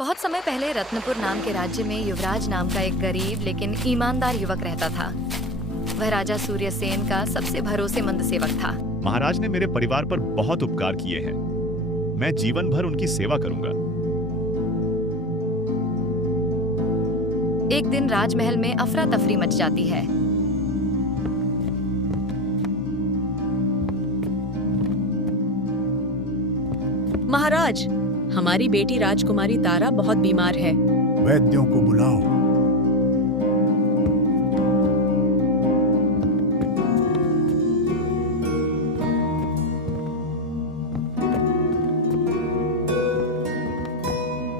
बहुत समय पहले रत्नपुर नाम के राज्य में युवराज नाम का एक गरीब लेकिन ईमानदार युवक रहता था। वह राजा सूर्यसेन का सबसे भरोसेमंद सेवक था। महाराज ने मेरे परिवार पर बहुत उपकार किए हैं। मैं जीवन भर उनकी सेवा करूंगा। एक दिन राजमहल में अफरा तफरी मच जाती है। महाराज, हमारी बेटी राजकुमारी तारा बहुत बीमार है। वैद्यों को बुलाओ।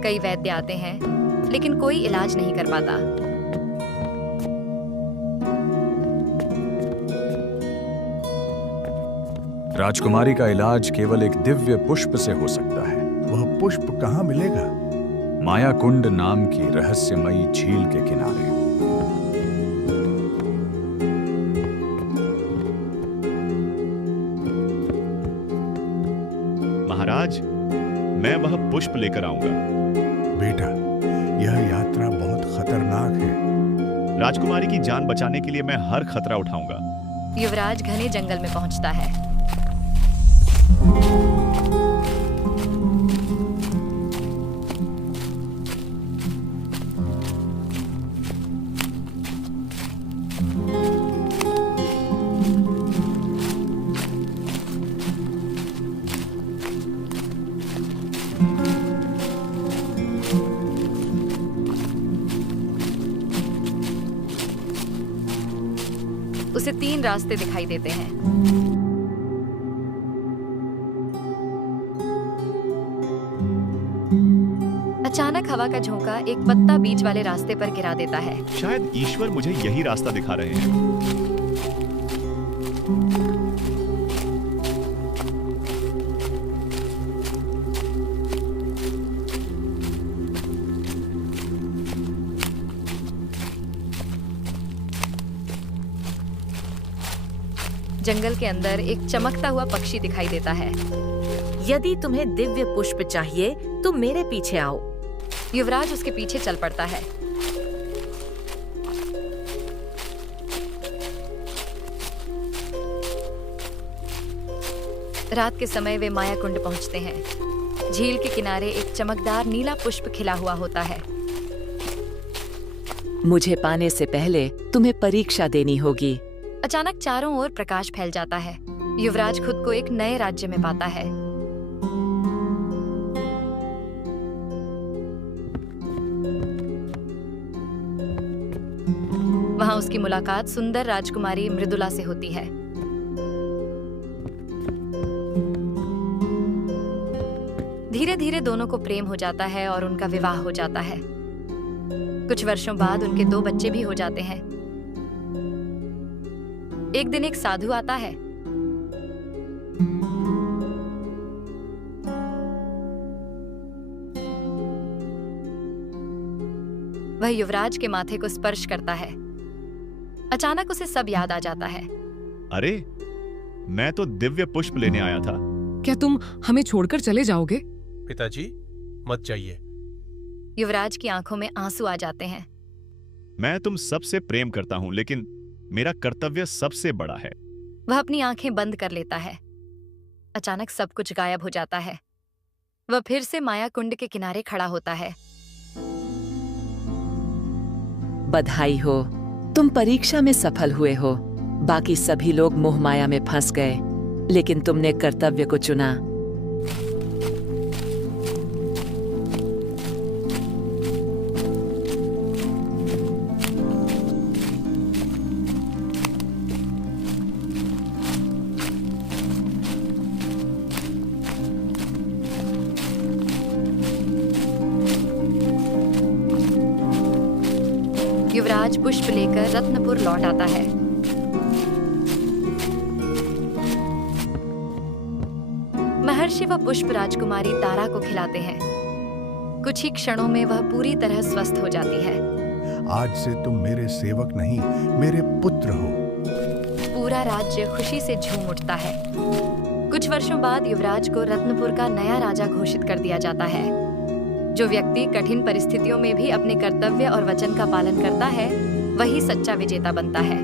कई वैद्य आते हैं लेकिन कोई इलाज नहीं कर पाता। राजकुमारी का इलाज केवल एक दिव्य पुष्प से हो सकता है। वह पुष्प कहाँ मिलेगा? मायाकुंड नाम की रहस्यमयी झील के किनारे। महाराज, मैं वह पुष्प लेकर आऊंगा। बेटा, यह यात्रा बहुत खतरनाक है। राजकुमारी की जान बचाने के लिए मैं हर खतरा उठाऊंगा। युवराज घने जंगल में पहुंचता है। उसे 3 रास्ते दिखाई देते हैं। अचानक हवा का झोंका एक पत्ता बीच वाले रास्ते पर गिरा देता है। शायद ईश्वर मुझे यही रास्ता दिखा रहे हैं। जंगल के अंदर एक चमकता हुआ पक्षी दिखाई देता है। यदि तुम्हें दिव्य पुष्प चाहिए तो मेरे पीछे आओ। युवराज उसके पीछे चल पड़ता है। रात के समय वे मायाकुंड पहुंचते हैं। झील के किनारे एक चमकदार नीला पुष्प खिला हुआ होता है। मुझे पाने से पहले तुम्हें परीक्षा देनी होगी। अचानक चारों ओर प्रकाश फैल जाता है। युवराज खुद को एक नए राज्य में पाता है। वहां उसकी मुलाकात सुंदर राजकुमारी मृदुला से होती है। धीरे धीरे दोनों को प्रेम हो जाता है और उनका विवाह हो जाता है। कुछ वर्षों बाद उनके 2 बच्चे भी हो जाते हैं। एक दिन एक साधु आता है। वह युवराज के माथे को स्पर्श करता है। अचानक उसे सब याद आ जाता है। अरे, मैं तो दिव्य पुष्प लेने आया था। क्या तुम हमें छोड़कर चले जाओगे? पिताजी, मत जाइए। युवराज की आंखों में आंसू आ जाते हैं। मैं तुम सबसे प्रेम करता हूं, लेकिन मेरा कर्तव्य सबसे बड़ा है। वह अपनी आंखें बंद कर लेता है। अचानक सब कुछ गायब हो जाता है। वह फिर से मायाकुंड के किनारे खड़ा होता है। बधाई हो, तुम परीक्षा में सफल हुए हो। बाकी सभी लोग मोह माया में फंस गए, लेकिन तुमने कर्तव्य को चुना। युवराज पुष्प लेकर रत्नपुर लौट आता है। महर्षि व पुष्प राजकुमारी तारा को खिलाते हैं। कुछ ही क्षणों में वह पूरी तरह स्वस्थ हो जाती है। आज से तुम मेरे सेवक नहीं, मेरे पुत्र हो। पूरा राज्य खुशी से झूम उठता है। कुछ वर्षों बाद युवराज को रत्नपुर का नया राजा घोषित कर दिया जाता है। जो व्यक्ति कठिन परिस्थितियों में भी अपने कर्तव्य और वचन का पालन करता है, वही सच्चा विजेता बनता है।